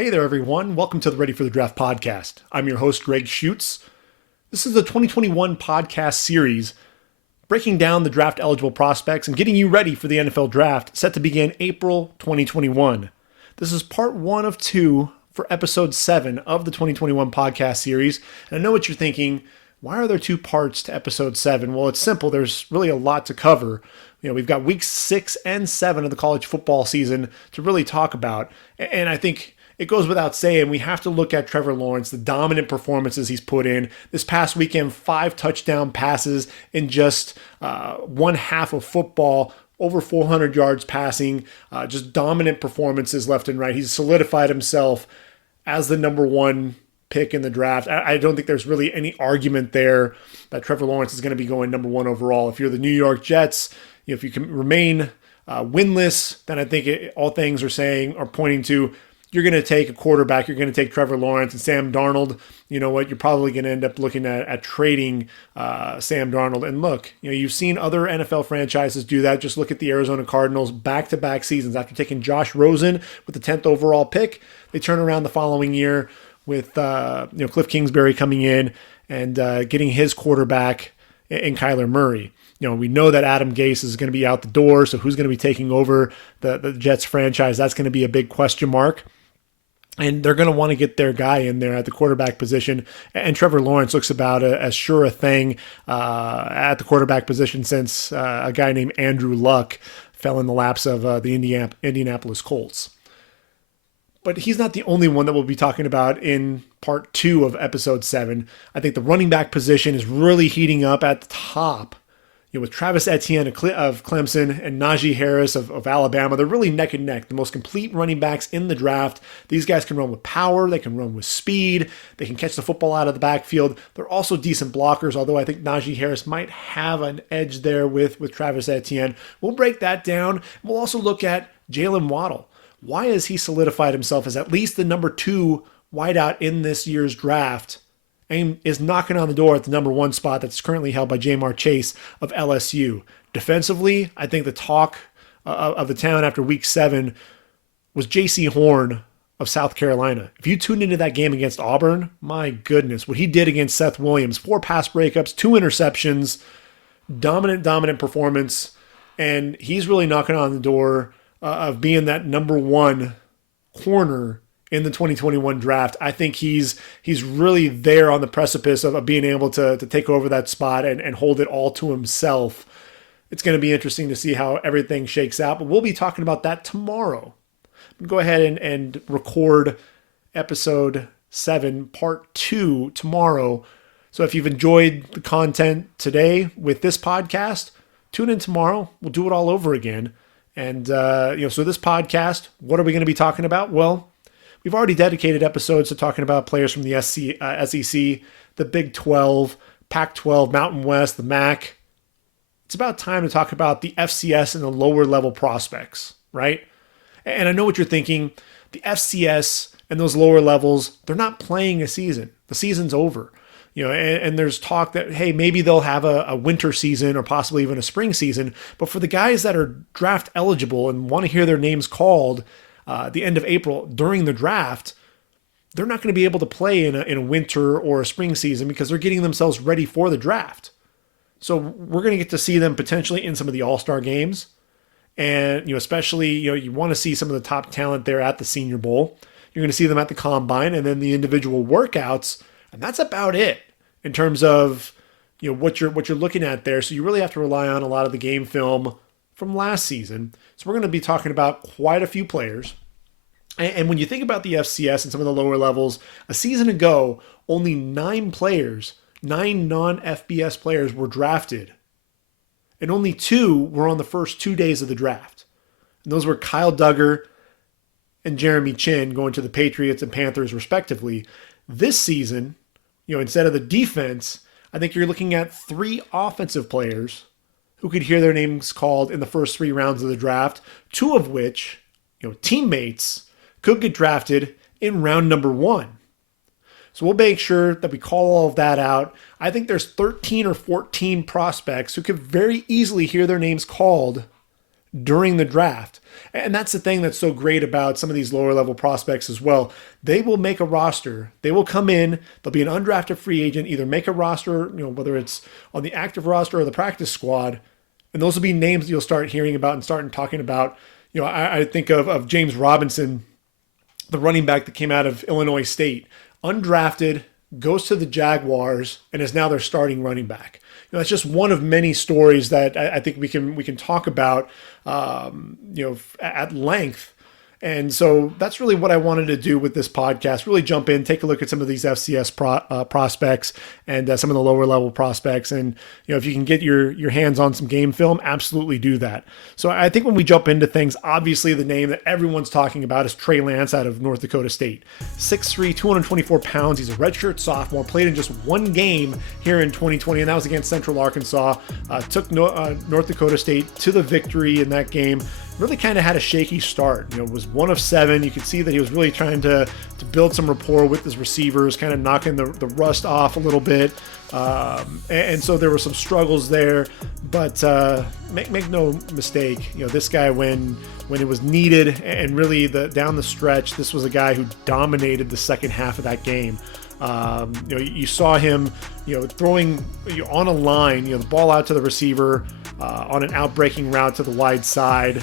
Hey there, everyone. Welcome to the Ready for the Draft podcast. I'm your host, Gregg Schutze. This is the 2021 podcast series breaking down the draft eligible prospects and getting you ready for the NFL Draft set to begin April 2021. This is part one of two for episode 7 of the 2021 podcast series. And I know what you're thinking. Why are there two parts to episode 7? Well, it's simple. There's really a lot to cover. We've got weeks 6 and 7 of the college football season to really talk about. And I think it goes without saying, we have to look at Trevor Lawrence, the dominant performances he's put in. This past weekend, 5 touchdown passes in just one half of football, over 400 yards passing, just dominant performances left and right. He's solidified himself as the number one pick in the draft. I don't think there's really any argument there that Trevor Lawrence is going to be going number one overall. If you're the New York Jets, if you can remain winless, then I think all things are pointing to you're going to take a quarterback, you're going to take Trevor Lawrence and Sam Darnold. You know what? You're probably going to end up looking at trading Sam Darnold. And look, you've seen other NFL franchises do that. Just look at the Arizona Cardinals back-to-back seasons. After taking Josh Rosen with the 10th overall pick, they turn around the following year with Cliff Kingsbury coming in and getting his quarterback in Kyler Murray. We know that Adam Gase is going to be out the door, so who's going to be taking over the Jets franchise? That's going to be a big question mark. And they're going to want to get their guy in there at the quarterback position. And Trevor Lawrence looks about as sure a thing at the quarterback position since a guy named Andrew Luck fell in the laps of the Indianapolis Colts. But he's not the only one that we'll be talking about in part 2 of episode 7. I think the running back position is really heating up at the top. With Travis Etienne of Clemson and Najee Harris of Alabama, they're really neck and neck, the most complete running backs in the draft. These guys can run with power, they can run with speed, they can catch the football out of the backfield. They're also decent blockers, although I think Najee Harris might have an edge there with Travis Etienne. We'll break that down. We'll also look at Jalen Waddle. Why has he solidified himself as at least the number 2 wideout in this year's draft and is knocking on the door at the number 1 spot that's currently held by Jamar Chase of LSU. Defensively, I think the talk of the town after week 7 was J.C. Horn of South Carolina. If you tuned into that game against Auburn, my goodness, what he did against Seth Williams, 4 pass breakups, 2 interceptions, dominant performance, and he's really knocking on the door of being that number 1 corner in the 2021 draft. I think he's really there on the precipice of being able to take over that spot and hold it all to himself. It's going to be interesting to see how everything shakes out, but we'll be talking about that tomorrow. Go ahead and record episode 7, part 2 tomorrow. So if you've enjoyed the content today with this podcast, tune in tomorrow. We'll do it all over again. And, so this podcast, what are we going to be talking about? Well, we've already dedicated episodes to talking about players from the SEC, the Big 12, Pac-12, Mountain West, the MAC. It's about time to talk about the FCS and the lower level prospects, right? And I know what you're thinking. The FCS and those lower levels, they're not playing a season. The season's over. And there's talk that, hey, maybe they'll have a winter season or possibly even a spring season. But for the guys that are draft eligible and want to hear their names called the end of April during the draft, they're not going to be able to play in a winter or a spring season because they're getting themselves ready for the draft. So we're going to get to see them potentially in some of the all-star games. And, especially, you want to see some of the top talent there at the Senior Bowl. You're going to see them at the Combine and then the individual workouts. And that's about it in terms of, what you're looking at there. So you really have to rely on a lot of the game film from last season. So we're going to be talking about quite a few players. And when you think about the FCS and some of the lower levels, a season ago, only 9 non-FBS players were drafted. And only 2 were on the first 2 days of the draft. And those were Kyle Duggar and Jeremy Chinn going to the Patriots and Panthers respectively. This season, instead of the defense, I think you're looking at 3 offensive players who could hear their names called in the first 3 rounds of the draft, 2 of which, teammates, could get drafted in round number 1. So we'll make sure that we call all of that out. I think there's 13 or 14 prospects who could very easily hear their names called during the draft. And that's the thing that's so great about some of these lower level prospects as well. they will make a roster. They will come in, they'll be an undrafted free agent, either make a roster, whether it's on the active roster or the practice squad. And those will be names you'll start hearing about and starting talking about. I think of James Robinson, the running back that came out of Illinois State, undrafted, goes to the Jaguars, and is now their starting running back. That's just one of many stories that I think we can talk about, at length. And so that's really what I wanted to do with this podcast, really jump in, take a look at some of these FCS prospects and some of the lower level prospects. And, if you can get your hands on some game film, absolutely do that. So I think when we jump into things, obviously the name that everyone's talking about is Trey Lance out of North Dakota State. 6'3", 224 pounds. He's a redshirt sophomore, played in just one game here in 2020, and that was against Central Arkansas. Took North Dakota State to the victory in that game. Really kind of had a shaky start. Was 1 of 7. You could see that he was really trying to build some rapport with his receivers, kind of knocking the rust off a little bit. And so there were some struggles there. But make no mistake, this guy, when it was needed and really down the stretch, this was a guy who dominated the second half of that game. You saw him, throwing on a line, the ball out to the receiver on an out-breaking route to the wide side.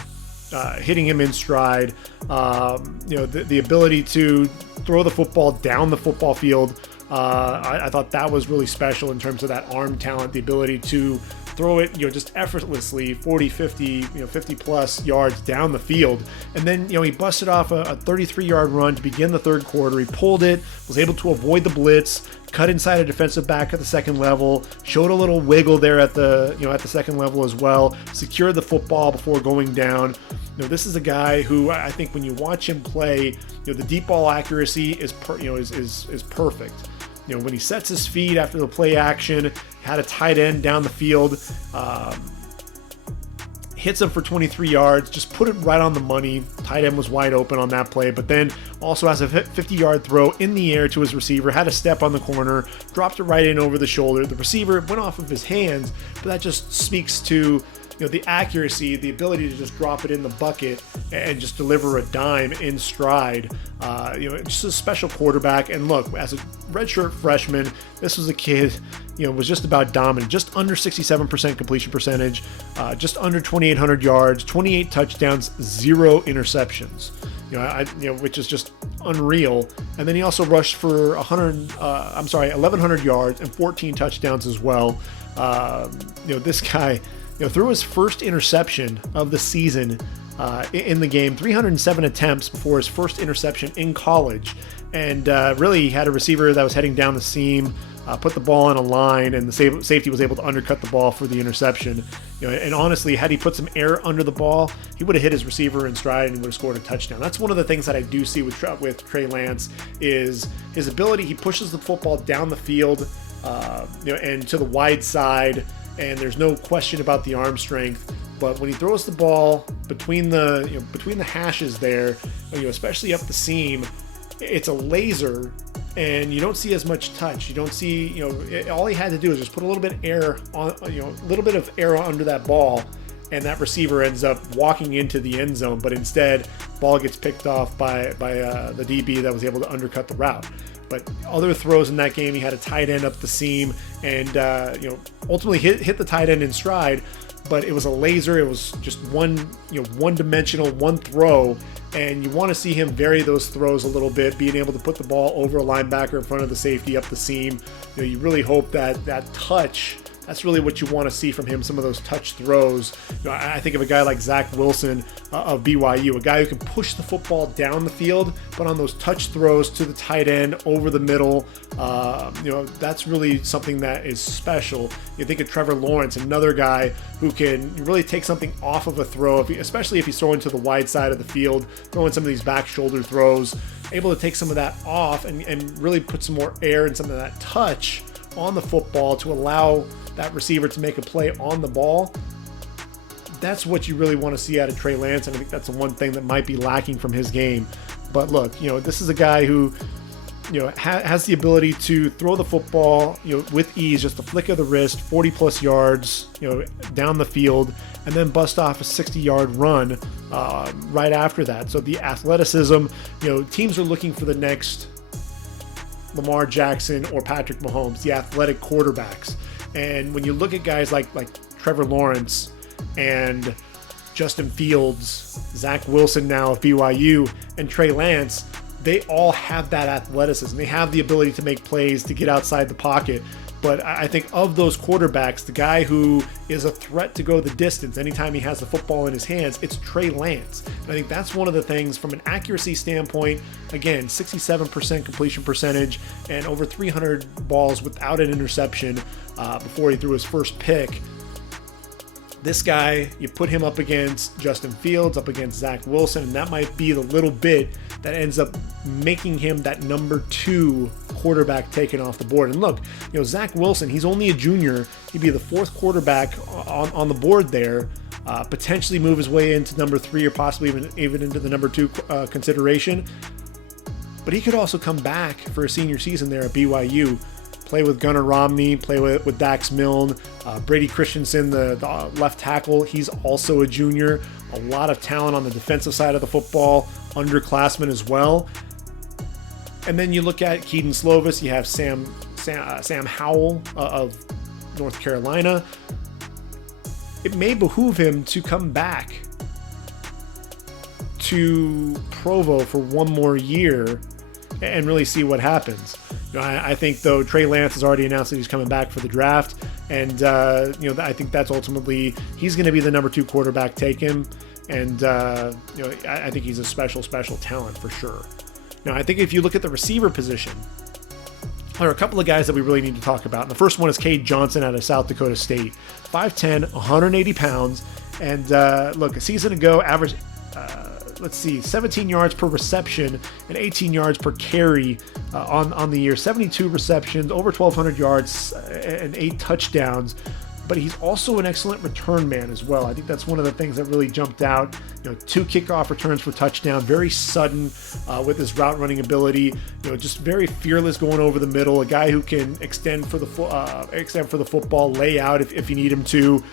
Hitting him in stride, the ability to throw the football down the football field. I thought that was really special in terms of that arm talent, the ability to throw it, just effortlessly 40, 50, 50 plus yards down the field. And then, he busted off a 33-yard run to begin the third quarter. He pulled it, was able to avoid the blitz, cut inside a defensive back at the second level, showed a little wiggle there at the second level as well, secured the football before going down. This is a guy who I think when you watch him play, the deep ball accuracy is perfect. When he sets his feet after the play action, had a tight end down the field, hits him for 23 yards, just put it right on the money. Tight end was wide open on that play, but then also has a 50-yard throw in the air to his receiver, had a step on the corner, dropped it right in over the shoulder. The receiver went off of his hands, but that just speaks to the accuracy, the ability to just drop it in the bucket and just deliver a dime in stride. Just a special quarterback. And look, as a redshirt freshman, this was a kid, was just about dominant. Just under 67% completion percentage, just under 2,800 yards, 28 touchdowns, 0 interceptions. Which is just unreal. And then he also rushed for 1,100 yards and 14 touchdowns as well. This guy, threw his first interception of the season in the game, 307 attempts before his first interception in college. And really had a receiver that was heading down the seam, put the ball on a line, and the safety was able to undercut the ball for the interception. And honestly, had he put some air under the ball, he would have hit his receiver in stride and would have scored a touchdown. That's one of the things that I do see with Trey Lance is his ability. He pushes the football down the field, and to the wide side. And there's no question about the arm strength, but when he throws the ball between the hashes there, especially up the seam, it's a laser, and you don't see as much touch. You don't see, all he had to do is just put a little bit of air on, a little bit of air under that ball, and that receiver ends up walking into the end zone. But instead, ball gets picked off by the DB that was able to undercut the route. But other throws in that game, he had a tight end up the seam and, ultimately hit the tight end in stride, but it was a laser. It was just one-dimensional, one throw, and you want to see him vary those throws a little bit, being able to put the ball over a linebacker in front of the safety up the seam. You really hope that touch, that's really what you want to see from him, some of those touch throws. I think of a guy like Zach Wilson of BYU, a guy who can push the football down the field, but on those touch throws to the tight end over the middle, that's really something that is special. You think of Trevor Lawrence, another guy who can really take something off of a throw, especially if he's throwing to the wide side of the field, throwing some of these back shoulder throws, able to take some of that off and really put some more air and some of that touch on the football to allow that receiver to make a play on the ball. That's what you really want to see out of Trey Lance, and I think that's the one thing that might be lacking from his game. But look, this is a guy who has the ability to throw the football, with ease, just a flick of the wrist, 40 plus yards, down the field, and then bust off a 60-yard run right after that. So the athleticism, teams are looking for the next Lamar Jackson or Patrick Mahomes, the athletic quarterbacks. And when you look at guys like Trevor Lawrence and Justin Fields, Zach Wilson now of BYU, and Trey Lance, they all have that athleticism. They have the ability to make plays, to get outside the pocket. But I think of those quarterbacks, the guy who is a threat to go the distance anytime he has the football in his hands, it's Trey Lance. And I think that's one of the things from an accuracy standpoint. Again, 67% completion percentage and over 300 balls without an interception before he threw his first pick. This guy, you put him up against Justin Fields, up against Zach Wilson, and that might be the little bit that ends up making him that number 2 quarterback taken off the board. And look, Zach Wilson, he's only a junior. He'd be the 4th quarterback on the board there, potentially move his way into number 3 or possibly even into the number 2 consideration. But he could also come back for a senior season there at BYU, play with Gunnar Romney, play with Dax Milne, Brady Christensen, the left tackle. He's also a junior. A lot of talent on the defensive side of the football, underclassmen as well. And then you look at Keaton Slovis. You have Sam Howell of North Carolina. It may behoove him to come back to Provo for one more year and really see what happens. I think, though, Trey Lance has already announced that he's coming back for the draft, and I think that's ultimately he's going to be the number 2 quarterback taken, and I think he's a special talent for sure. Now, I think if you look at the receiver position, there are a couple of guys that we really need to talk about. And the first one is Cade Johnson out of South Dakota State, 5'10", 180 pounds, and look, a season ago averaged 17 yards per reception and 18 yards per carry on the year. 72 receptions, over 1,200 yards, and 8 touchdowns. But he's also an excellent return man as well. I think that's one of the things that really jumped out. 2 kickoff returns for touchdown, very sudden with his route running ability. Just very fearless going over the middle. A guy who can extend for the football, lay out if you need him to.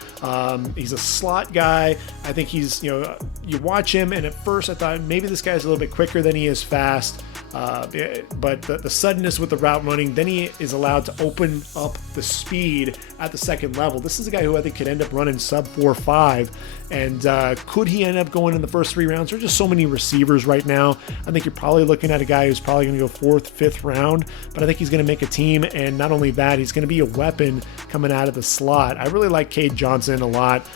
He's a slot guy. I think he's you watch him, and at first I thought maybe this guy's a little bit quicker than he is fast. But the suddenness with the route running, then he is allowed to open up the speed at the second level. This is a guy who I think could end up running sub 4.5, and could he end up going in the first 3 rounds? There are just so many receivers right now. I think you're probably looking at a guy who's probably going to go 4th, 5th round, but I think he's going to make a team, and not only that, he's going to be a weapon coming out of the slot. I really like Cade Johnson a lot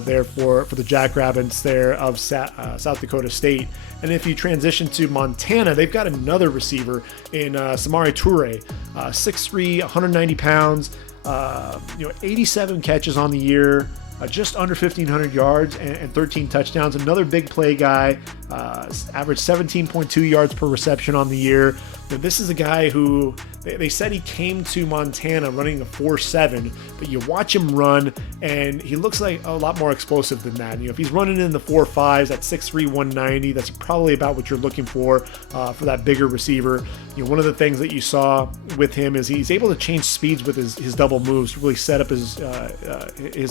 there for the Jackrabbits there of South Dakota State. And if you transition to Montana, they've got another receiver in Samari Toure, 6'3", 190 pounds, 87 catches on the year, just under 1,500 yards and 13 touchdowns. Another big play guy, averaged 17.2 yards per reception on the year. Now, this is a guy who they said he came to Montana running a 4.7, but you watch him run and he looks like a lot more explosive than that. If he's running in the 4.5s at 6'3", 190, that's probably about what you're looking for that bigger receiver. One of the things that you saw with him is he's able to change speeds with his double moves to really set up his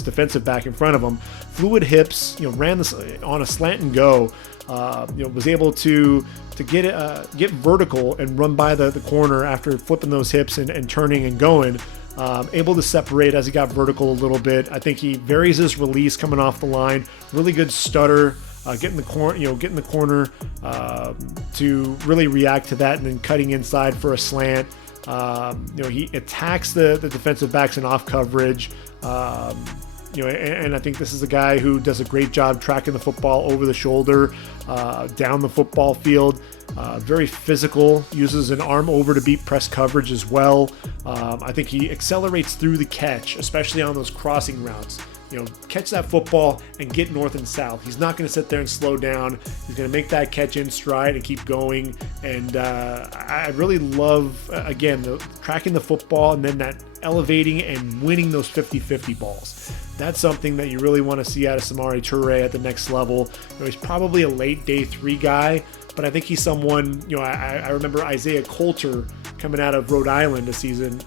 defensive back in front of him. Fluid hips, ran this on a slant and go. Was able to get vertical and run by the corner after flipping those hips and turning and going. Able to separate as he got vertical a little bit. I think he varies his release coming off the line. Really good stutter. Getting the corner to really react to that, and then cutting inside for a slant. He attacks the defensive backs in off coverage. And I think this is a guy who does a great job tracking the football over the shoulder, down the football field. Very physical, uses an arm over to beat press coverage as well. I think he accelerates through the catch, especially on those crossing routes. catch that football and get north and south. He's not going to sit there and slow down. He's going to make that catch in stride and keep going. And I really love, again, tracking the football and then that elevating and winning those 50-50 balls. That's something that you really want to see out of Samori Toure at the next level. He's probably a late day 3 guy, but I think he's someone, I remember Isaiah Coulter coming out of Rhode Island a season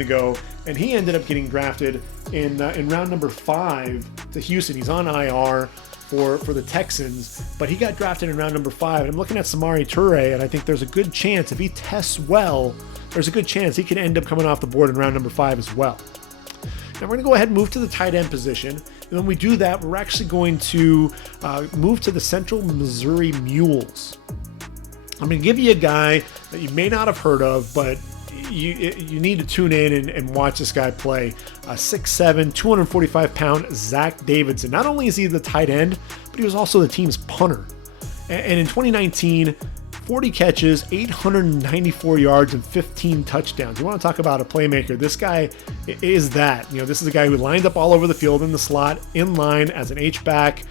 ago, and he ended up getting drafted in round number 5 to Houston. He's on IR for the Texans, but he got drafted in round number 5. And I'm looking at Samori Toure, and I think there's a good chance if he tests well, there's a good chance he could end up coming off the board in round number 5 as well. Now we're going to go ahead and move to the tight end position. And when we do that, we're actually going to move to the Central Missouri Mules. I'm going to give you a guy that you may not have heard of, but you need to tune in and watch this guy play. 6'7", 245-pound Zach Davidson. Not only is he the tight end, but he was also the team's punter. And in 2019, 40 catches, 894 yards, and 15 touchdowns. You want to talk about a playmaker. This guy is that. This is a guy who lined up all over the field in the slot, in line as an H-back,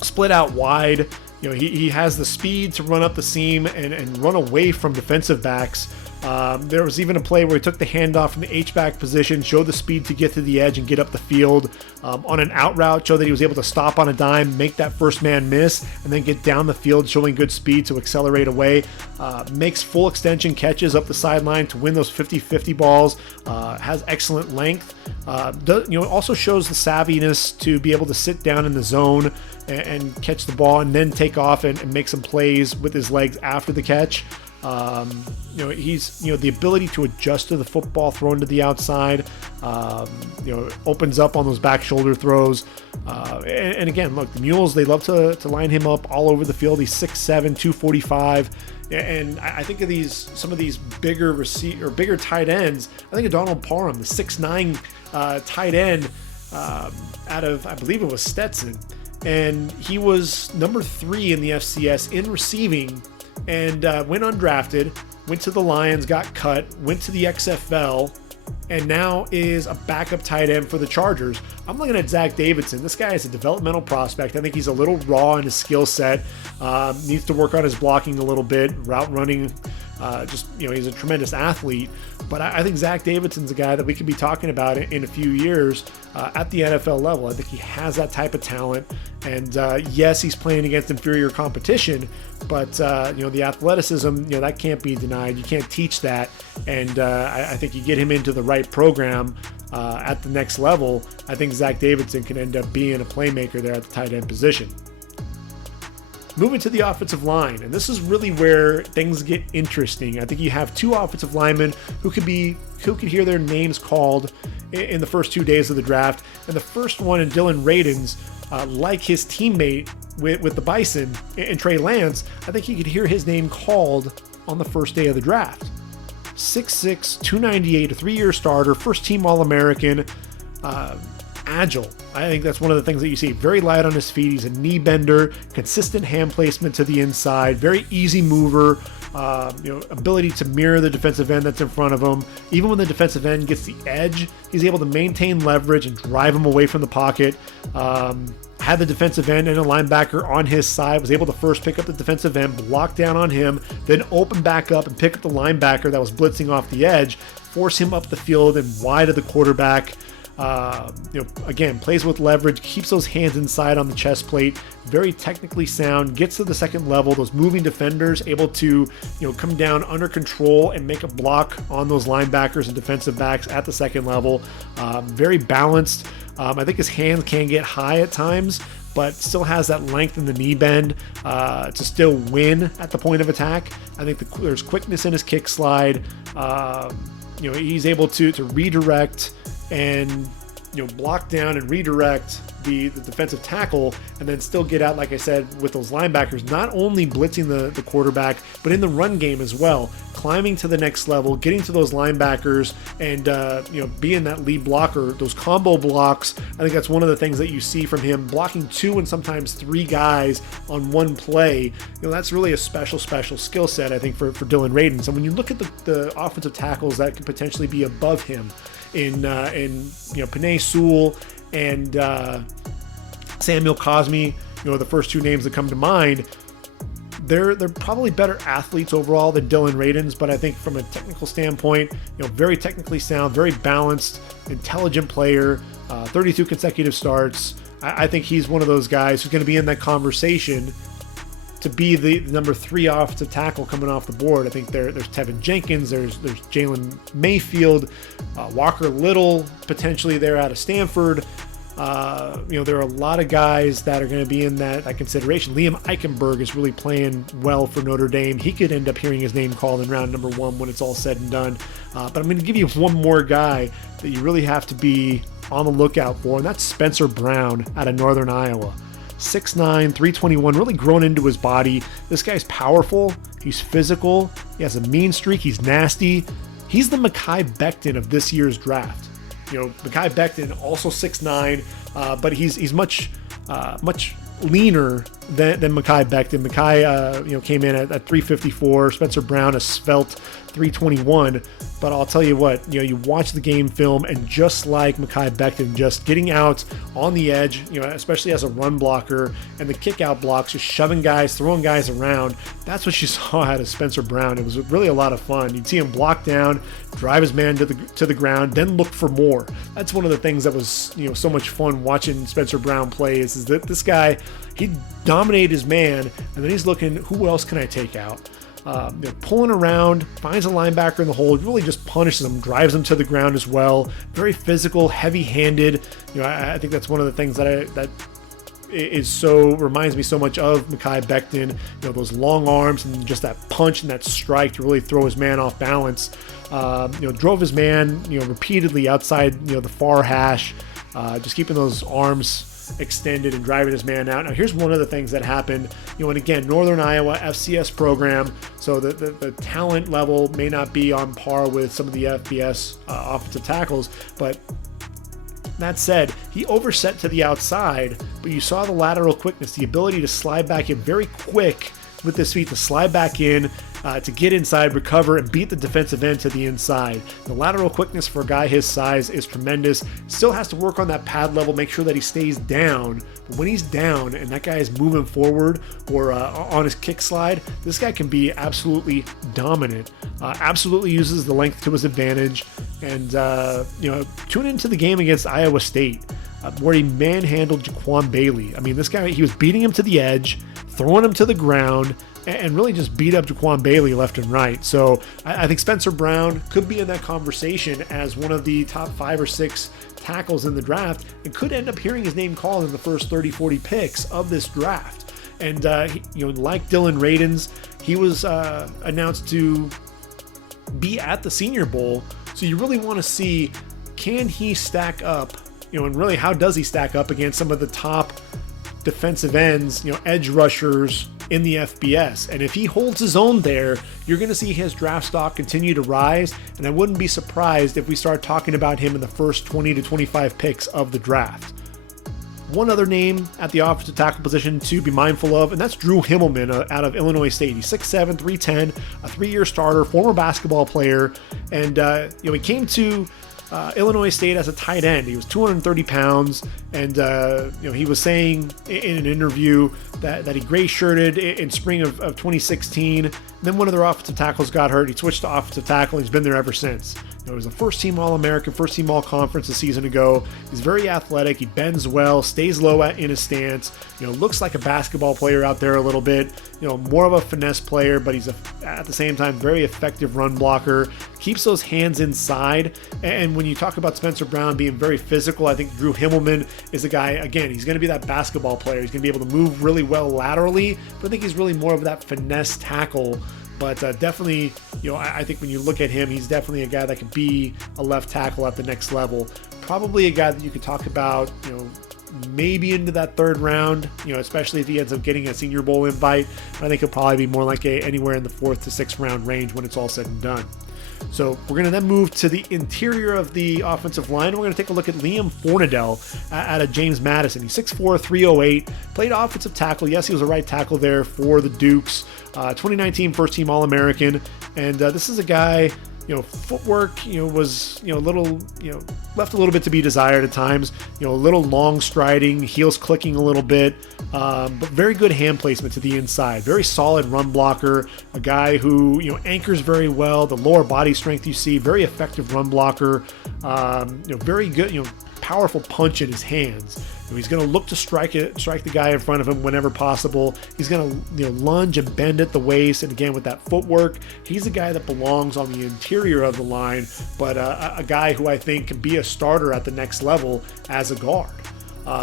split out wide. He has the speed to run up the seam and run away from defensive backs. There was even a play where he took the handoff from the H-back position, showed the speed to get to the edge and get up the field. On an out route, showed that he was able to stop on a dime, make that first man miss, and then get down the field, showing good speed to accelerate away. Makes full extension catches up the sideline to win those 50-50 balls. Has excellent length. Also shows the savviness to be able to sit down in the zone and catch the ball and then take off and make some plays with his legs after the catch. He's the ability to adjust to the football thrown to the outside, opens up on those back shoulder throws. And again, look, the Mules, they love to line him up all over the field. He's 6'7", 245. And I think of some of these bigger bigger tight ends. I think of Donald Parham, the 6'9" tight end out of, I believe it was Stetson. And he was number 3 in the FCS in receiving, and went undrafted, went to the Lions, got cut, went to the XFL, and now is a backup tight end for the Chargers. I'm looking at Zach Davidson. This guy is a developmental prospect. I think he's a little raw in his skill set. Needs to work on his blocking a little bit, route running. He's a tremendous athlete. But I think Zach Davidson's a guy that we could be talking about in a few years at the NFL level. I think he has that type of talent. And yes, he's playing against inferior competition, but the athleticism, that can't be denied. You can't teach that. And I think you get him into the right program at the next level. I think Zach Davidson can end up being a playmaker there at the tight end position. Moving to the offensive line, and this is really where things get interesting. I think you have 2 offensive linemen who could hear their names called in the first 2 days of the draft. And the first one, in Dillon Radunz, like his teammate with the Bison and Trey Lance, I think you could hear his name called on the first day of the draft. 6'6", 298, a 3-year starter, first team All-American, agile. I think that's one of the things that you see. Very light on his feet. He's a knee bender, consistent hand placement to the inside, very easy mover, ability to mirror the defensive end that's in front of him. Even when the defensive end gets the edge, he's able to maintain leverage and drive him away from the pocket. Had the defensive end and a linebacker on his side, was able to first pick up the defensive end, block down on him, then open back up and pick up the linebacker that was blitzing off the edge, force him up the field and wide of the quarterback. Again, plays with leverage, keeps those hands inside on the chest plate, very technically sound, gets to the second level, those moving defenders able to, come down under control and make a block on those linebackers and defensive backs at the second level. Very balanced. I think his hands can get high at times, but still has that length in the knee bend to still win at the point of attack. I think there's quickness in his kick slide. He's able to redirect and block down and redirect the defensive tackle, and then still get out, like I said, with those linebackers, not only blitzing the quarterback, but in the run game as well, climbing to the next level, getting to those linebackers, and being that lead blocker, those combo blocks. I think that's one of the things that you see from him, blocking 2 and sometimes 3 guys on one play. That's really a special skill set, I think, for Dillon Radunz. And when you look at the offensive tackles that could potentially be above him, in Penei Sewell and Samuel Cosme, the first two names that come to mind. They're probably better athletes overall than Dillon Radunz, but I think from a technical standpoint, very technically sound, very balanced, intelligent player, 32 consecutive starts. I think he's one of those guys who's going to be in that conversation to be the number 3 offensive tackle coming off the board. I think there's Tevin Jenkins, there's Jalen Mayfield, Walker Little potentially there out of Stanford. There are a lot of guys that are going to be in that consideration. Liam Eichenberg is really playing well for Notre Dame. He could end up hearing his name called in round number 1 when it's all said and done. But I'm going to give you one more guy that you really have to be on the lookout for, and that's Spencer Brown out of Northern Iowa. 6'9", 321, really grown into his body. This guy's powerful. He's physical. He has a mean streak. He's nasty. He's the Mekhi Becton of this year's draft. Mekhi Becton, also 6'9", but he's much leaner than Mekhi Becton. Mekhi, came in at 354. Spencer Brown, a svelte 321. But I'll tell you what, you watch the game film, and just like Mekhi Becton, just getting out on the edge, especially as a run blocker, and the kick out blocks, just shoving guys, throwing guys around. That's what you saw out of Spencer Brown. It was really a lot of fun. You'd see him block down, drive his man to the ground, then look for more. That's one of the things that was so much fun watching Spencer Brown play is that this guy, he dominated his man, and then he's looking, who else can I take out? Pulling around, finds a linebacker in the hole, really just punishes him, drives him to the ground as well. Very physical, heavy-handed. I think that's one of the things that reminds me so much of Mekhi Becton. Those long arms and just that punch and that strike to really throw his man off balance. Drove his man, repeatedly outside, the far hash, just keeping those arms extended and driving his man out. Now here's one of the things that happened, and again, Northern Iowa FCS program, so the talent level may not be on par with some of the FBS offensive tackles, but that said, he overset to the outside, but you saw the lateral quickness, the ability to slide back in very quick with his feet, to slide back in, to get inside, recover, and beat the defensive end to the inside. The lateral quickness for a guy his size is tremendous. Still has to work on that pad level, make sure that he stays down. But when he's down and that guy is moving forward or on his kick slide, this guy can be absolutely dominant. Absolutely uses the length to his advantage. And, tune into the game against Iowa State, where he manhandled Jaquan Bailey. I mean, this guy, he was beating him to the edge, throwing him to the ground, and really just beat up Jaquan Bailey left and right. So I think Spencer Brown could be in that conversation as one of the top 5 or 6 tackles in the draft, and could end up hearing his name called in the first 30-40 picks of this draft. And, like Dillon Radunz, he was announced to be at the Senior Bowl. So you really want to see, can he stack up, and really how does he stack up against some of the top defensive ends, edge rushers in the FBS. And if he holds his own there, you're going to see his draft stock continue to rise, and I wouldn't be surprised if we start talking about him in the first 20 to 25 picks of the draft. One other name at the offensive tackle position to be mindful of, and that's Drew Himmelman out of Illinois State. He's 6'7", 310, a 3-year starter, former basketball player, and he came to Illinois State as a tight end. He was 230 pounds, and he was saying in an interview that he gray shirted in spring of 2016. And then one of their offensive tackles got hurt. He switched to offensive tackle, and he's been there ever since. He was a first-team All-American, first-team All-Conference a season ago. He's very athletic. He bends well, stays low in his stance. Looks like a basketball player out there a little bit. More of a finesse player, but he's at the same time very effective run blocker. Keeps those hands inside. And when you talk about Spencer Brown being very physical, I think Drew Himmelman is a guy, again, he's going to be that basketball player. He's going to be able to move really well laterally, but I think he's really more of that finesse tackle. But definitely, I think when you look at him, he's definitely a guy that could be a left tackle at the next level. Probably a guy that you could talk about, maybe into that 3rd round, especially if he ends up getting a Senior Bowl invite. But I think he'll probably be more like anywhere in the 4th to 6th round range when it's all said and done. So we're going to then move to the interior of the offensive line. We're going to take a look at Liam Fornadell out of James Madison. He's 6'4", 308, played offensive tackle. Yes, he was a right tackle there for the Dukes. 2019 first-team All-American. And this is a guy Footwork, was, a little, left a little bit to be desired at times, a little long striding, heels clicking a little bit, but very good hand placement to the inside, very solid run blocker, a guy who, anchors very well, the lower body strength you see, very effective run blocker, very good, powerful punch in his hands. He's going to look to strike the guy in front of him whenever possible. He's going to lunge and bend at the waist, and again with that footwork, he's a guy that belongs on the interior of the line, but a guy who I think can be a starter at the next level as a guard.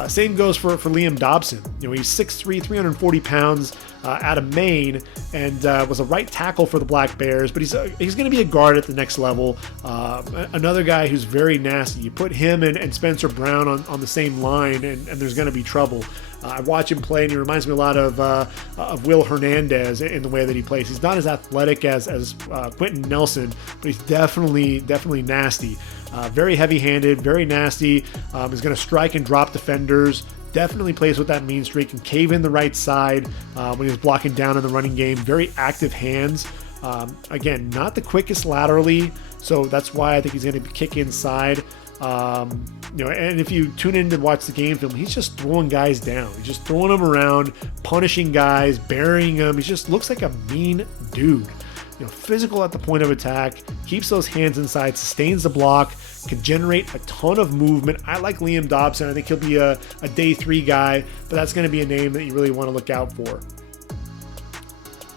Same goes for Liam Dobson. He's 6'3", 340 pounds out of Maine, and was a right tackle for the Black Bears, but he's going to be a guard at the next level. Another guy who's very nasty. You put him and Spencer Brown on the same line, and there's going to be trouble. I watch him play, and he reminds me a lot of Will Hernandez in the way that he plays. He's not as athletic as Quentin Nelson, but he's definitely nasty. Very heavy-handed, very nasty. He's going to strike and drop defenders. Definitely plays with that mean streak, and cave in the right side when he was blocking down in the running game. Very active hands. Again, not the quickest laterally, so that's why I think he's going to kick inside. And if you tune in to watch the game film, he's just throwing guys down. He's just throwing them around, punishing guys, burying them. He just looks like a mean dude. Physical at the point of attack, keeps those hands inside, sustains the block, can generate a ton of movement. I like Liam Dobson. I think he'll be a day 3 guy, but that's going to be a name that you really want to look out for.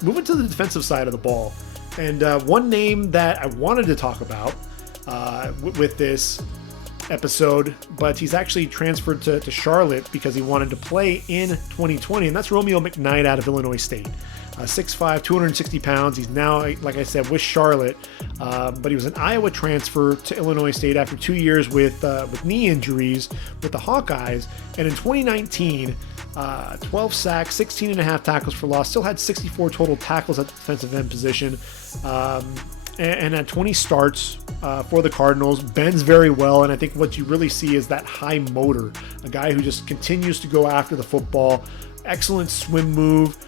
Moving to the defensive side of the ball, and one name that I wanted to talk about with this episode, but he's actually transferred to Charlotte because he wanted to play in 2020, and that's Romeo McKnight out of Illinois State. 6'5", 260 pounds. He's now, like I said, with Charlotte, but he was an Iowa transfer to Illinois State after 2 years with knee injuries with the Hawkeyes. And in 2019, 12 sacks, 16 and a half tackles for loss, still had 64 total tackles at the defensive end position, and at 20 starts for the Cardinals. Bends very well, and I think what you really see is that high motor, a guy who just continues to go after the football. Excellent swim move.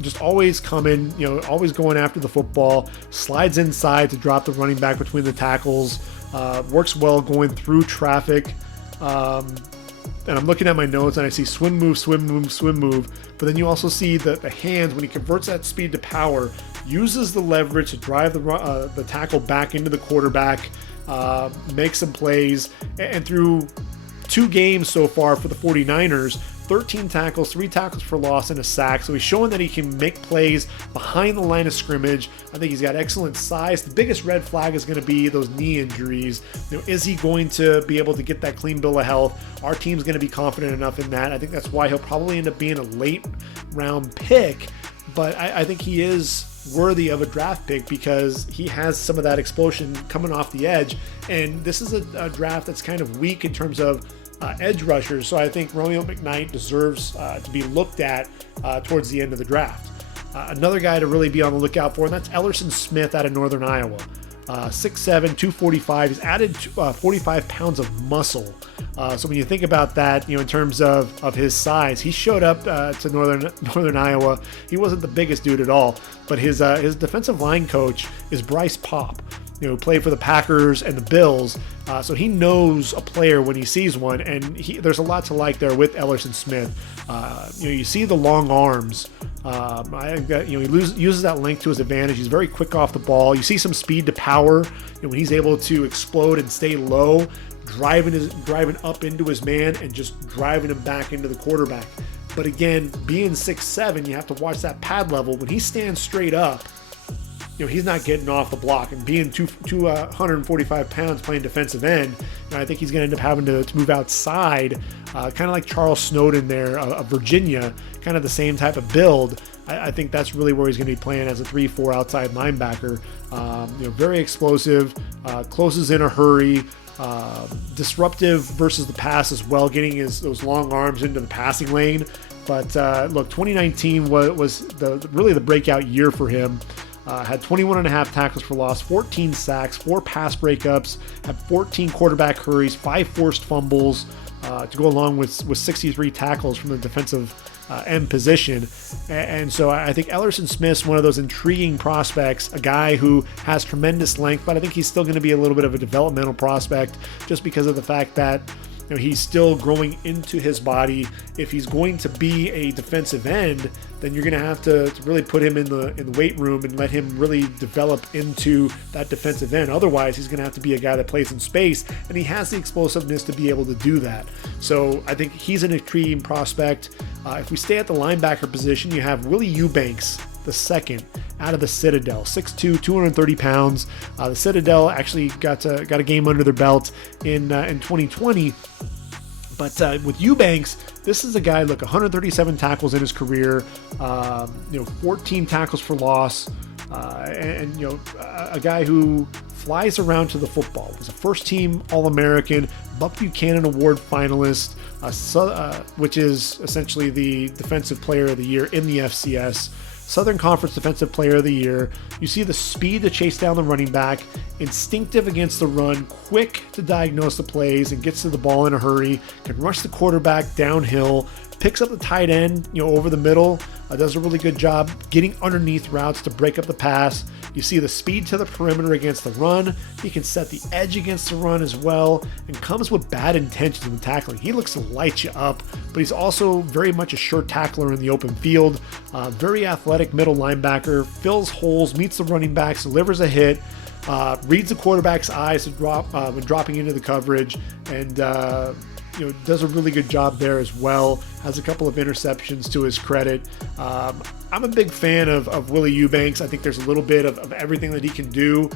Just always coming, always going after the football, slides inside to drop the running back between the tackles, works well going through traffic. And I'm looking at my notes and I see swim move, but then you also see the hands when he converts that speed to power, uses the leverage to drive the tackle back into the quarterback, makes some plays, and through 2 games so far for the 49ers, 13 tackles, 3 tackles for loss, and a sack. So he's showing that he can make plays behind the line of scrimmage. I think he's got excellent size. The biggest red flag is going to be those knee injuries. Is he going to be able to get that clean bill of health? Our team's going to be confident enough in that. I think that's why he'll probably end up being a late round pick, but I think he is worthy of a draft pick because he has some of that explosion coming off the edge. And this is a draft that's kind of weak in terms of edge rushers, so I think Romeo McKnight deserves to be looked at towards the end of the draft. Another guy to really be on the lookout for, and that's Ellerson Smith out of Northern Iowa. 6'7", 245. He's added 45 pounds of muscle. So when you think about that, in terms of his size, he showed up to Northern Iowa. He wasn't the biggest dude at all, but his defensive line coach is Bryce Popp, who played for the Packers and the Bills. So he knows a player when he sees one, and there's a lot to like there with Ellerson Smith. You see the long arms. He uses that length to his advantage. He's very quick off the ball. You see some speed to power, when he's able to explode and stay low, driving up into his man and just driving him back into the quarterback. But again, being 6'7", you have to watch that pad level. When he stands straight up, he's not getting off the block, and being 245 pounds playing defensive end, I think he's going to end up having to move outside, kind of like Charles Snowden there of Virginia, kind of the same type of build. I think that's really where he's going to be playing as a 3-4 outside linebacker. Very explosive, closes in a hurry, disruptive versus the pass as well, getting those long arms into the passing lane. But look, 2019 was really the breakout year for him. Had 21 and a half tackles for loss, 14 sacks, 4 pass breakups, had 14 quarterback hurries, 5 forced fumbles, to go along with 63 tackles from the defensive end position. And so I think Ellerson Smith's one of those intriguing prospects, a guy who has tremendous length, but I think he's still going to be a little bit of a developmental prospect just because of the fact that he's still growing into his body. If he's going to be a defensive end, then you're going to have to really put him in the weight room and let him really develop into that defensive end. Otherwise, he's going to have to be a guy that plays in space, and he has the explosiveness to be able to do that. So I think he's an intriguing prospect. If we stay at the linebacker position, you have Willie Eubanks, the second, out of the Citadel, 6'2", 230 pounds. The Citadel actually got a game under their belt in 2020. But with Eubanks, this is a guy, 137 tackles in his career, 14 tackles for loss, and a guy who flies around to the football. Was a first-team All-American, Buck Buchanan Award finalist, which is essentially the Defensive Player of the Year in the FCS. Southern Conference Defensive Player of the Year. You see the speed to chase down the running back, instinctive against the run, quick to diagnose the plays and gets to the ball in a hurry, can rush the quarterback downhill, picks up the tight end, over the middle, does a really good job getting underneath routes to break up the pass. You see the speed to the perimeter against the run. He can set the edge against the run as well, and comes with bad intentions in tackling. He looks to light you up, but he's also very much a sure tackler in the open field. Very athletic middle linebacker, fills holes, meets the running backs, delivers a hit, reads the quarterback's eyes when dropping into the coverage, and does a really good job there as well. Has a couple of interceptions to his credit. I'm a big fan of Willie Eubanks. I think there's a little bit of everything that he can do.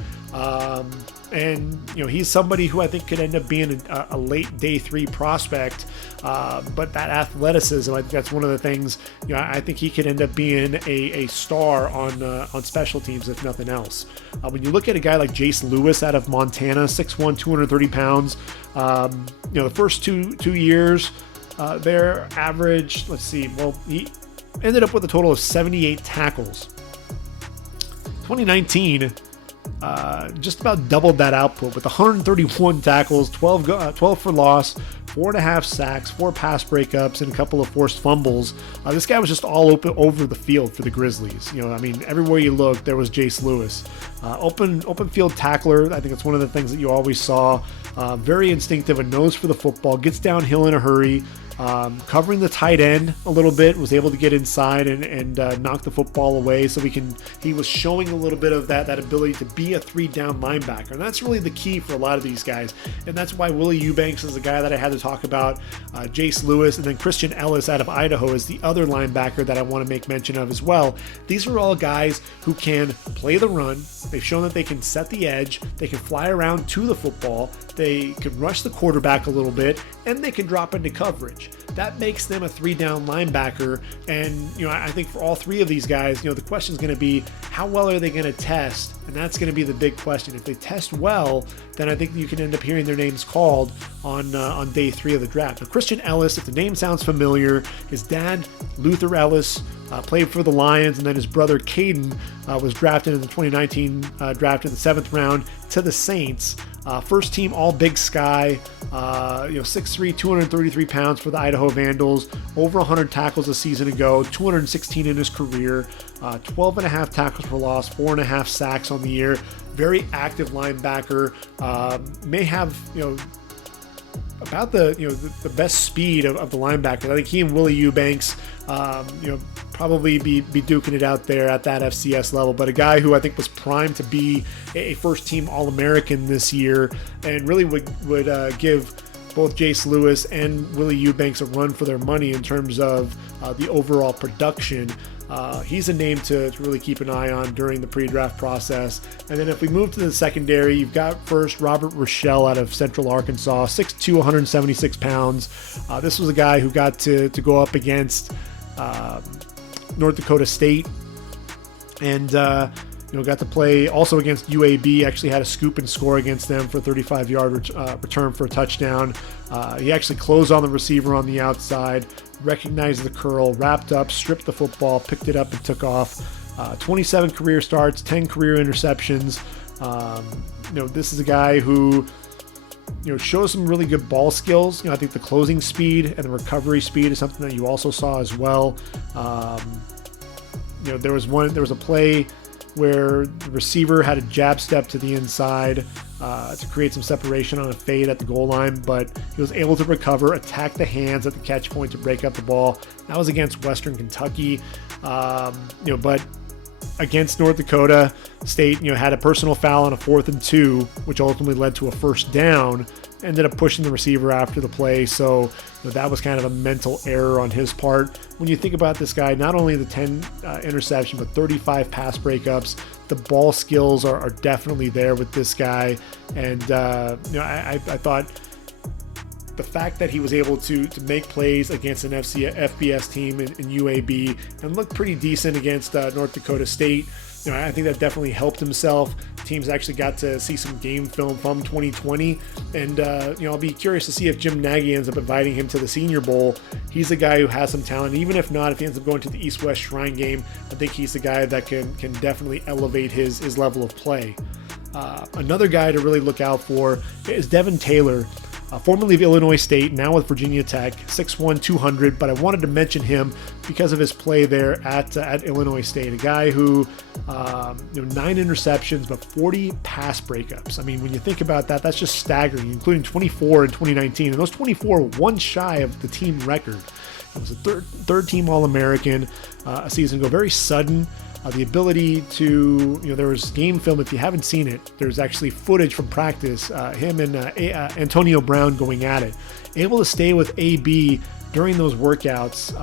And he's somebody who I think could end up being a late day 3 prospect. But that athleticism, I think that's one of the things. I think he could end up being a star on special teams, if nothing else. When you look at a guy like Jace Lewis out of Montana, 6'1", 230 pounds. The first two years, their average. Let's see. Well, he ended up with a total of 78 tackles. 2019. Just about doubled that output with 131 tackles, 12 for loss, 4.5 sacks, 4 pass breakups, and a couple of forced fumbles. This guy was just all open over the field for the Grizzlies. Everywhere you looked, there was Jace Lewis. Open field tackler. I think that's one of the things that you always saw. Very instinctive, a nose for the football, gets downhill in a hurry. Covering the tight end a little bit, was able to get inside and knock the football away. So he was showing a little bit of that ability to be a 3-down linebacker. And that's really the key for a lot of these guys. And that's why Willie Eubanks is the guy that I had to talk about. Jace Lewis, and then Christian Ellis out of Idaho is the other linebacker that I want to make mention of as well. These are all guys who can play the run. They've shown that they can set the edge. They can fly around to the football. They can rush the quarterback a little bit, and they can drop into coverage. That makes them a 3-down linebacker. And, I think for all 3 of these guys, the question is going to be, how well are they going to test? And that's going to be the big question. If they test well, then I think you can end up hearing their names called on day 3 of the draft. Now, Christian Ellis, if the name sounds familiar, his dad, Luther Ellis, played for the Lions, and then his brother Caden was drafted in the 2019 draft in the 7th round to the Saints. First team All Big Sky, 6'3", 233 pounds for the Idaho Vandals, over 100 tackles a season ago, 216 in his career, 12.5 tackles for loss, 4.5 sacks on the year. Very active linebacker, may have, about the best speed of the linebacker. I think he and Willie Eubanks, probably be duking it out there at that FCS level, but a guy who I think was primed to be a first-team All-American this year, and really would give both Jace Lewis and Willie Eubanks a run for their money in terms of the overall production. He's a name to really keep an eye on during the pre-draft process. And then if we move to the secondary, you've got first Robert Rochelle out of Central Arkansas, 6'2", 176 pounds. This was a guy who got to go up against North Dakota State, and got to play also against UAB. Actually had a scoop and score against them for a 35-yard return for a touchdown. He actually closed on the receiver on the outside, recognized the curl, wrapped up, stripped the football, picked it up, and took off. 27 career starts, 10 career interceptions. This is a guy who Shows some really good ball skills. I think the closing speed and the recovery speed is something that you also saw as well. There was a play where the receiver had a jab step to the inside to create some separation on a fade at the goal line, but he was able to recover, attack the hands at the catch point to break up the ball. That was against Western Kentucky, but against North Dakota State, had a personal foul on a 4th and 2, which ultimately led to a first down. Ended up pushing the receiver after the play, so that was kind of a mental error on his part. When you think about this guy, not only the 10 interception, but 35 pass breakups, the ball skills are definitely there with this guy. And I thought the fact that he was able to make plays against an FBS team in UAB and look pretty decent against North Dakota State, I think that definitely helped himself. Teams actually got to see some game film from 2020, and I'll be curious to see if Jim Nagy ends up inviting him to the Senior Bowl. He's a guy who has some talent. Even if not, if he ends up going to the East-West Shrine Game, I think he's the guy that can definitely elevate his level of play. Another guy to really look out for is Devin Taylor. Formerly of Illinois State, now with Virginia Tech, 6'1", 200, but I wanted to mention him because of his play there at Illinois State. A guy who, 9 interceptions, but 40 pass breakups. I mean, when you think about that, that's just staggering, including 24 in 2019. And those 24 were one shy of the team record. It was a third team All-American a season ago, very sudden. The ability to, there was game film, if you haven't seen it, there's actually footage from practice, him and Antonio Brown going at it. Able to stay with AB during those workouts,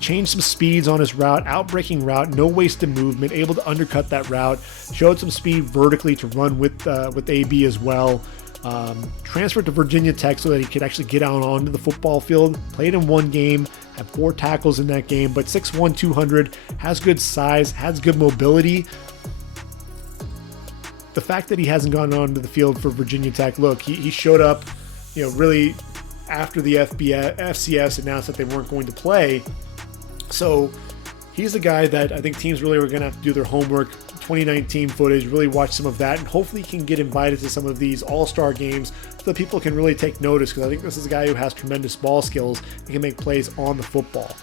change some speeds on his route, out-breaking route, no wasted movement, able to undercut that route, showed some speed vertically to run with AB as well. Transferred to Virginia Tech so that he could actually get out onto the football field. Played in one game, had 4 tackles in that game, but 6'1", 200, has good size, has good mobility. The fact that he hasn't gone onto the field for Virginia Tech, look, he showed up, really after the FCS announced that they weren't going to play. So he's a guy that I think teams really are going to have to do their homework. 2019 footage, really watch some of that, and hopefully he can get invited to some of these all-star games so that people can really take notice, because I think this is a guy who has tremendous ball skills and can make plays on the football.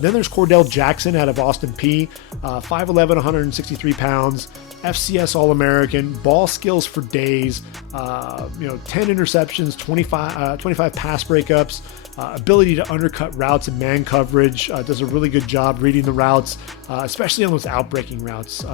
Then there's Cordell Jackson out of Austin Peay, 5'11", 163 pounds, FCS All-American, ball skills for days, 10 interceptions, 25 pass breakups, ability to undercut routes and man coverage, does a really good job reading the routes, especially on those out-breaking routes.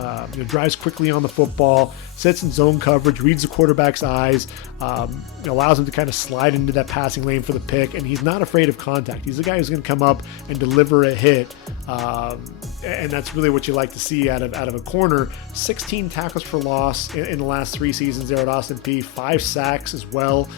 Drives quickly on the football, sits in zone coverage, reads the quarterback's eyes, allows him to kind of slide into that passing lane for the pick, and he's not afraid of contact. He's the guy who's going to come up and deliver a hit, and that's really what you like to see out of a corner. 16 tackles for loss in the last 3 seasons there at Austin Peay, 5 sacks as well.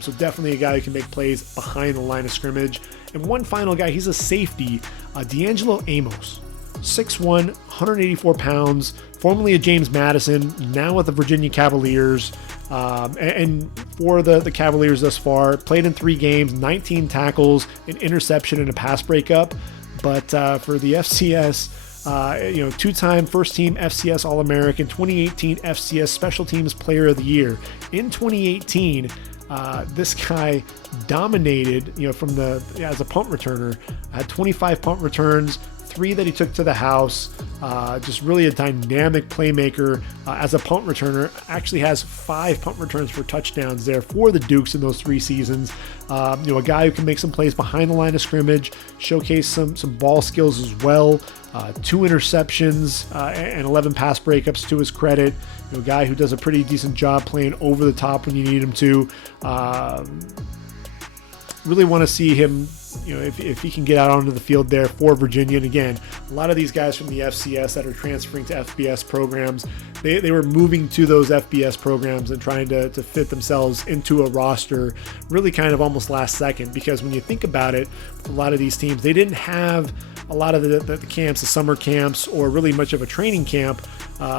So definitely a guy who can make plays behind the line of scrimmage. And one final guy, he's a safety, D'Angelo Amos, 6'1", 184 pounds, formerly of James Madison, now with the Virginia Cavaliers. And for the Cavaliers thus far, played in 3 games, 19 tackles, an interception, and a pass breakup. But for the FCS, 2-time first-team FCS All-American, 2018 FCS Special Teams Player of the Year. In 2018, this guy dominated, as a punt returner. Had 25 punt returns, 3 that he took to the house. Just really a dynamic playmaker as a punt returner. Actually has 5 punt returns for touchdowns there for the Dukes in those 3 seasons. A guy who can make some plays behind the line of scrimmage, showcase some ball skills as well. 2 interceptions and 11 pass breakups to his credit. A guy who does a pretty decent job playing over the top when you need him to. Really want to see him, if he can get out onto the field there for Virginia. And again, a lot of these guys from the FCS that are transferring to FBS programs, they were moving to those FBS programs and trying to fit themselves into a roster really kind of almost last second, because when you think about it, a lot of these teams, they didn't have a lot of the camps, the summer camps, or really much of a training camp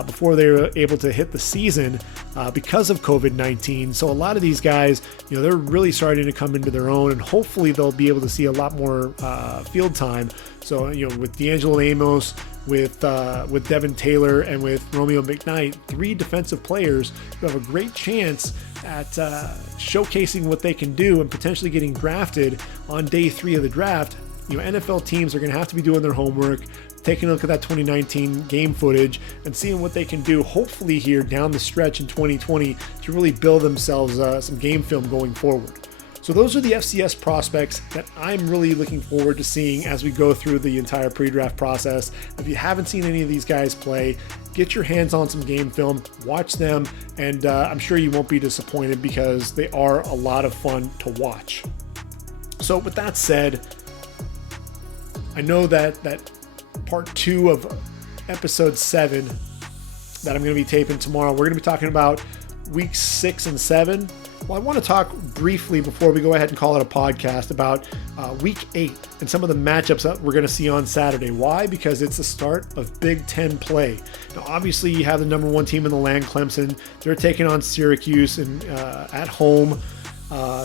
before they were able to hit the season because of COVID-19. So a lot of these guys, they're really starting to come into their own, and hopefully they'll be able to see a lot more field time. So, with D'Angelo Amos, with Devin Taylor, and with Romeo McKnight, 3 defensive players who have a great chance showcasing what they can do and potentially getting drafted on day 3 of the draft, NFL teams are going to have to be doing their homework, taking a look at that 2019 game footage and seeing what they can do, hopefully here down the stretch in 2020 to really build themselves some game film going forward. So those are the FCS prospects that I'm really looking forward to seeing as we go through the entire pre-draft process. If you haven't seen any of these guys play, get your hands on some game film, watch them, and I'm sure you won't be disappointed because they are a lot of fun to watch. So with that said, I know that part 2 of episode 7 that I'm going to be taping tomorrow, we're going to be talking about weeks 6 and 7. Well, I want to talk briefly before we go ahead and call it a podcast about week 8 and some of the matchups that we're going to see on Saturday. Why? Because it's the start of Big Ten play. Now, obviously, you have the number 1 team in the land, Clemson. They're taking on Syracuse and at home.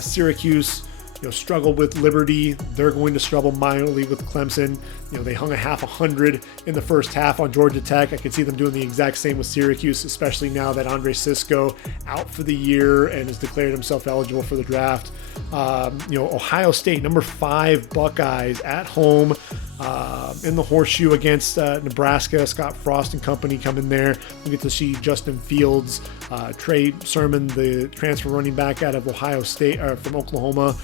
Syracuse struggled with Liberty. They're going to struggle mildly with Clemson. They hung a half 100 in the first half on Georgia Tech. I can see them doing the exact same with Syracuse, especially now that Andre Cisco out for the year and has declared himself eligible for the draft. Ohio State, number 5 Buckeyes at home in the horseshoe against Nebraska. Scott Frost and company come in there. We get to see Justin Fields, Trey Sermon, the transfer running back out of Ohio State from Oklahoma.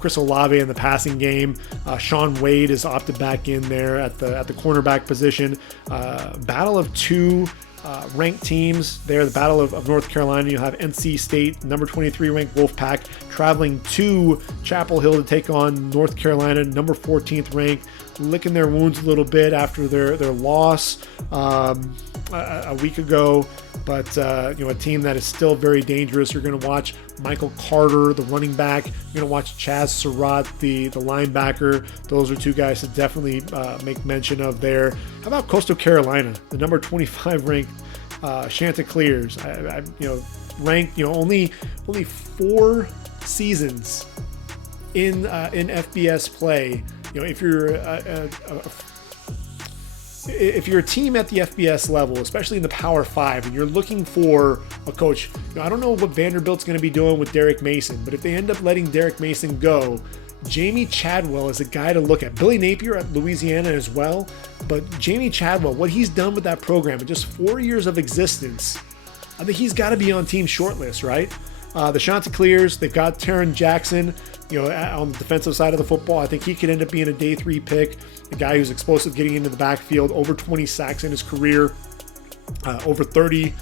Chris Olave in the passing game. Sean Wade is opted back in there at the cornerback position. Battle of 2 ranked teams there. The Battle of North Carolina. You have NC State, number 23 ranked Wolfpack, traveling to Chapel Hill to take on North Carolina, number 14th ranked, licking their wounds a little bit after their loss a week ago. But a team that is still very dangerous. You're going to watch Michael Carter, the running back. You're going to watch Chaz Surratt, the linebacker. Those are 2 guys to definitely make mention of there. How about Coastal Carolina, the number 25 ranked Chanticleers? Ranked only 4 seasons in FBS play. If you're a team at the FBS level, especially in the Power 5, and you're looking for a coach, I don't know what Vanderbilt's going to be doing with Derek Mason, but if they end up letting Derek Mason go, Jamie Chadwell is a guy to look at. Billy Napier at Louisiana as well, but Jamie Chadwell, what he's done with that program in just 4 years of existence, I think he's got to be on team shortlist, right? The Chanticleers, they've got Taron Jackson, on the defensive side of the football. I think he could end up being a day 3 pick, a guy who's explosive getting into the backfield, over 20 sacks in his career, over 30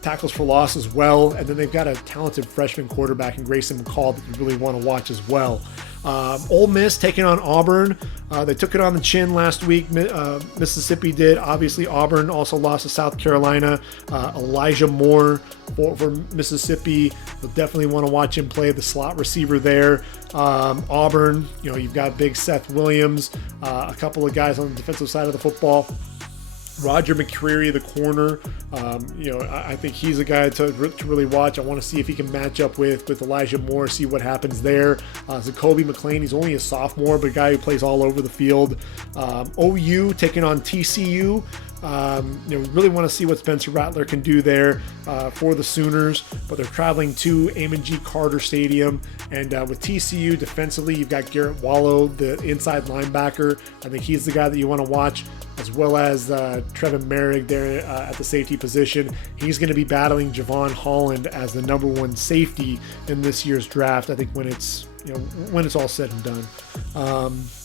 tackles for loss as well. And then they've got a talented freshman quarterback in Grayson McCall that you really want to watch as well. Ole Miss taking on Auburn. They took it on the chin last week. Mississippi did. Obviously, Auburn also lost to South Carolina. Elijah Moore for Mississippi. You'll definitely want to watch him play the slot receiver there. Auburn, you've got big Seth Williams, a couple of guys on the defensive side of the football. Roger McCreary, the corner, I think he's a guy to really watch. I want to see if he can match up with Elijah Moore, see what happens there. Zacoby McClain, he's only a sophomore, but a guy who plays all over the field. OU taking on TCU. Really want to see what Spencer Rattler can do there for the Sooners, but they're traveling to Amon G. Carter Stadium. And with TCU defensively, you've got Garrett Wallow, the inside linebacker. I think he's the guy that you want to watch, as well as Trevin Merrick there at the safety position. He's going to be battling Javon Holland as the number 1 safety in this year's draft, I think, when it's all said and done.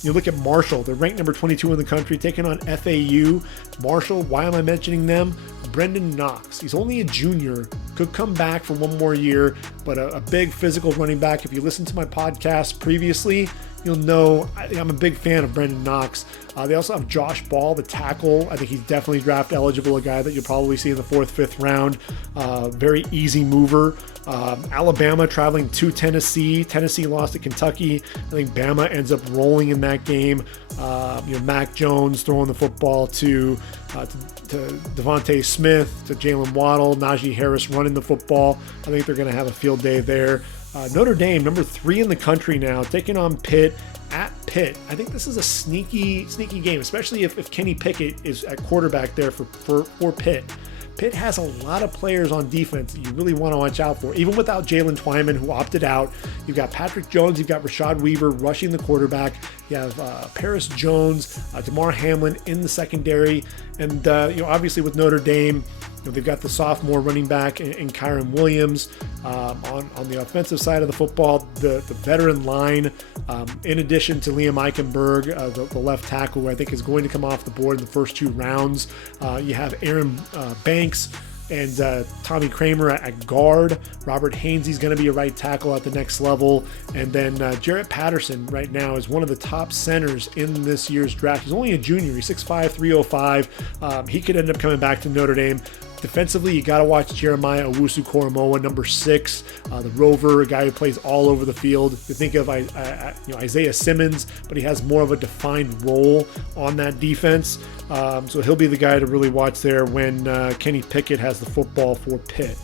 You look at Marshall, they're ranked number 22 in the country, taking on FAU. Marshall, why am I mentioning them? Brendan Knox, he's only a junior, could come back for 1 more year, but a big physical running back. If you listened to my podcast previously, you'll know I'm a big fan of Brendan Knox. They also have Josh Ball, the tackle. I think he's definitely draft eligible, a guy that you'll probably see in the 4th, 5th round. Very easy mover. Alabama traveling to Tennessee. Tennessee lost to Kentucky. I think Bama ends up rolling in that game. Mac Jones throwing the football to Devontae Smith, to Jalen Waddle, Najee Harris running the football. I think they're going to have a field day there. Notre Dame, number 3 in the country now, taking on Pitt at Pitt. I think this is a sneaky game, especially if Kenny Pickett is at quarterback there for Pitt. Pitt has a lot of players on defense that you really want to watch out for. Even without Jalen Twyman, who opted out, you've got Patrick Jones, you've got Rashad Weaver rushing the quarterback. You have Paris Jones, Damar Hamlin in the secondary. And, obviously with Notre Dame, they've got the sophomore running back in Kyron Williams. On the offensive side of the football, the veteran line, in addition to Liam Eichenberg, the left tackle, who I think is going to come off the board in the first 2 rounds. You have Aaron Banks and Tommy Kramer at guard. Robert Hainsey's going to be a right tackle at the next level. And then Jarrett Patterson right now is one of the top centers in this year's draft. He's only a junior. He's 6'5", 305. He could end up coming back to Notre Dame. Defensively, you got to watch Jeremiah Owusu-Koramoah, number 6, the rover, a guy who plays all over the field. You think of Isaiah Simmons, but he has more of a defined role on that defense. So he'll be the guy to really watch there when Kenny Pickett has the football for Pitt.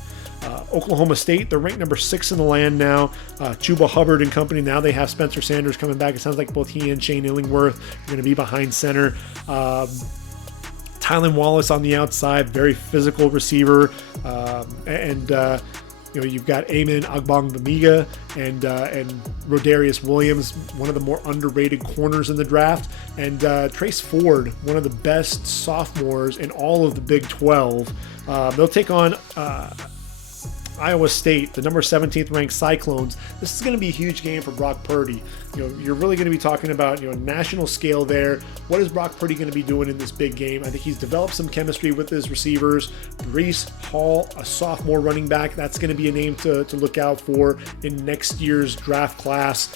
Oklahoma State, they're ranked number 6 in the land now. Chuba Hubbard and company, now they have Spencer Sanders coming back. It sounds like both he and Shane Illingworth are going to be behind center. Tylan Wallace on the outside, very physical receiver. You've got Amen Agbangbamiga and Rodarius Williams, one of the more underrated corners in the draft. And Trace Ford, one of the best sophomores in all of the Big 12. They'll take on Iowa State, the number 17th ranked Cyclones. This is going to be a huge game for Brock Purdy. You're really going to be talking about national scale there. What is Brock Purdy going to be doing in this big game? I think he's developed some chemistry with his receivers. Breece Hall, a sophomore running back, that's going to be a name to look out for in next year's draft class.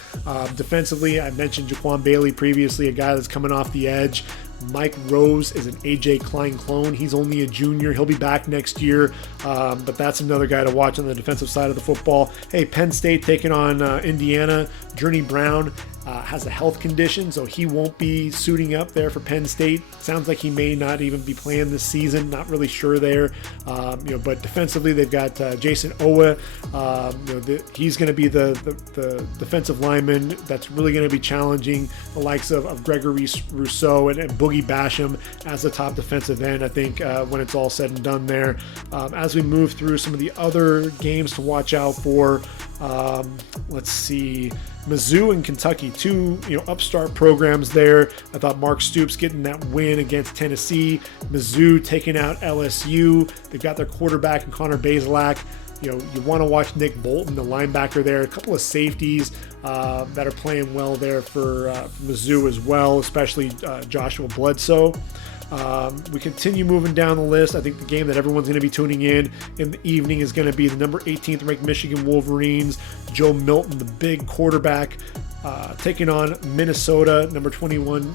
Defensively, I mentioned Jaquan Bailey previously, a guy that's coming off the edge. Mike Rose is an A.J. Klein clone. He's only a junior. He'll be back next year, but that's another guy to watch on the defensive side of the football. Hey, Penn State taking on Indiana. Journey Brown has a health condition, so he won't be suiting up there for Penn State. Sounds like he may not even be playing this season. Not really sure there. But defensively, they've got Jason Owa. He's going to be the defensive lineman that's really going to be challenging the likes of Gregory Rousseau and Boogie Basham as the top defensive end, I think, when it's all said and done there. As we move through some of the other games to watch out for, let's see, Mizzou and Kentucky, 2 upstart programs there. I thought Mark Stoops getting that win against Tennessee. Mizzou taking out LSU. They've got their quarterback in Connor Bazelak. You want to watch Nick Bolton, the linebacker there. A couple of safeties that are playing well there for Mizzou as well, especially Joshua Bledsoe. We continue moving down the list. I think the game that everyone's going to be tuning in the evening is going to be the number 18th ranked Michigan Wolverines. Joe Milton, the big quarterback, taking on Minnesota, number 21,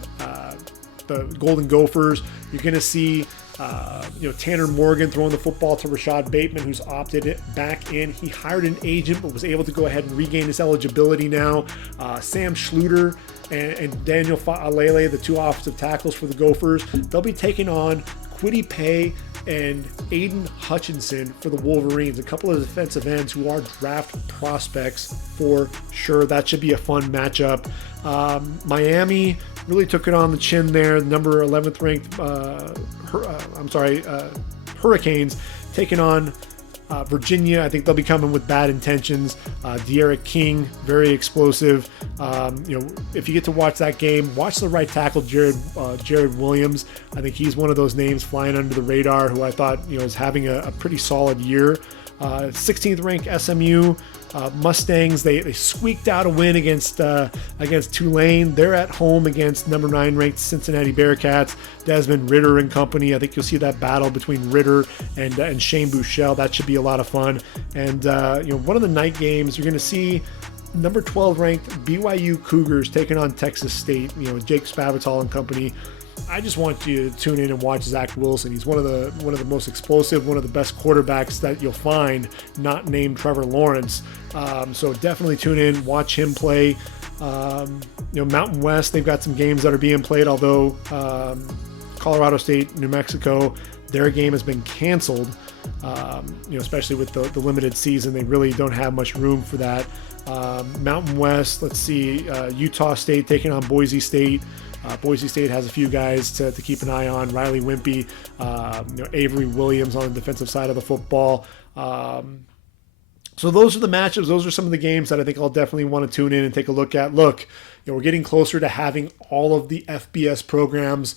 the Golden Gophers. You're going to see Tanner Morgan throwing the football to Rashad Bateman, who's opted it back in. He hired an agent, but was able to go ahead and regain his eligibility now. Sam Schluter and Daniel Fa'alele, the 2 offensive tackles for the Gophers, they'll be taking on Kwity Paye and Aiden Hutchinson for the Wolverines, a couple of defensive ends who are draft prospects for sure. That should be a fun matchup. Miami really took it on the chin there. Number 11th ranked, Hurricanes taking on Virginia. I think they'll be coming with bad intentions. De'Ara King, very explosive. If you get to watch that game, watch the right tackle, Jared Williams. I think he's one of those names flying under the radar who I thought is having a pretty solid year. 16th ranked SMU Mustangs, they squeaked out a win against Tulane. They're at home against number 9 ranked Cincinnati Bearcats. Desmond Ridder and company. I think you'll see that battle between Ridder and Shane Buechele. That should be a lot of fun. And one of the night games, you're going to see number 12 ranked BYU Cougars taking on Texas State. Jake Spavital and company. I just want you to tune in and watch Zach Wilson. He's one of the most explosive, one of the best quarterbacks that you'll find, not named Trevor Lawrence. So definitely tune in, watch him play. Mountain West, they've got some games that are being played, although Colorado State, New Mexico, Their game has been canceled, especially with the limited season. They really don't have much room for that. Mountain West, let's see, Utah State taking on Boise State. Boise State has a few guys to keep an eye on. Riley Wimpy, Avery Williams on the defensive side of the football. So those are the matchups. Those are some of the games that I think I'll definitely want to tune in and take a look at. Look, we're getting closer to having all of the FBS programs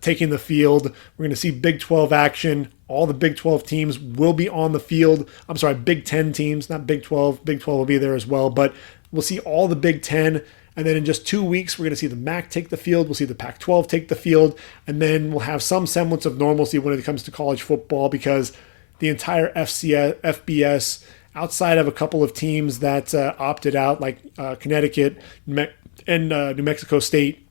taking the field. We're going to see Big 12 action. All the Big 12 teams will be on the field. I'm sorry, Big 10 teams, not Big 12. Big 12 will be there as well, but we'll see all the Big 10. And then in just 2 weeks, we're going to see the MAC take the field. We'll see the Pac-12 take the field. And then we'll have some semblance of normalcy when it comes to college football, because the entire FBS, outside of a couple of teams that opted out, like Connecticut and New Mexico State,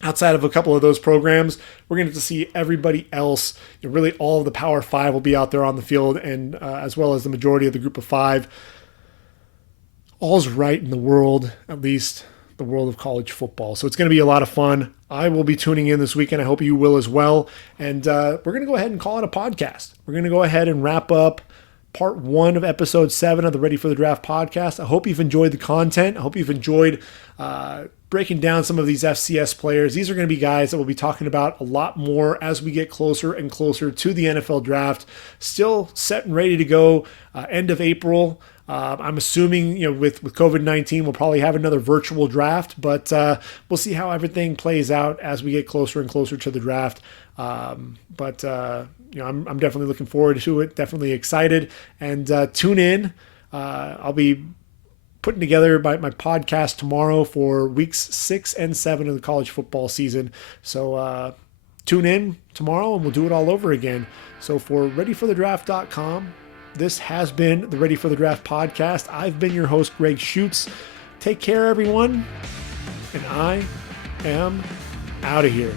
outside of a couple of those programs, we're going to see everybody else. Really, all of the Power Five will be out there on the field, and as well as the majority of the Group of Five. All's right in the world, at least the world of college football. So it's going to be a lot of fun. I will be tuning in this weekend. I hope you will as well. And we're going to go ahead and call it a podcast. We're going to go ahead and wrap up part 1 of episode 7 of the Ready for the Draft podcast. I hope you've enjoyed the content. I hope you've enjoyed breaking down some of these FCS players. These are going to be guys that we'll be talking about a lot more as we get closer and closer to the NFL draft. Still set and ready to go end of April. I'm assuming, with COVID-19, we'll probably have another virtual draft, but we'll see how everything plays out as we get closer and closer to the draft. I'm definitely looking forward to it. Definitely excited, and tune in. I'll be putting together my podcast tomorrow for weeks 6 and 7 of the college football season. So tune in tomorrow, and we'll do it all over again. So for ReadyForTheDraft.com. This has been the Ready for the Draft podcast. I've been your host, Gregg Schutze. Take care, everyone, and I am out of here.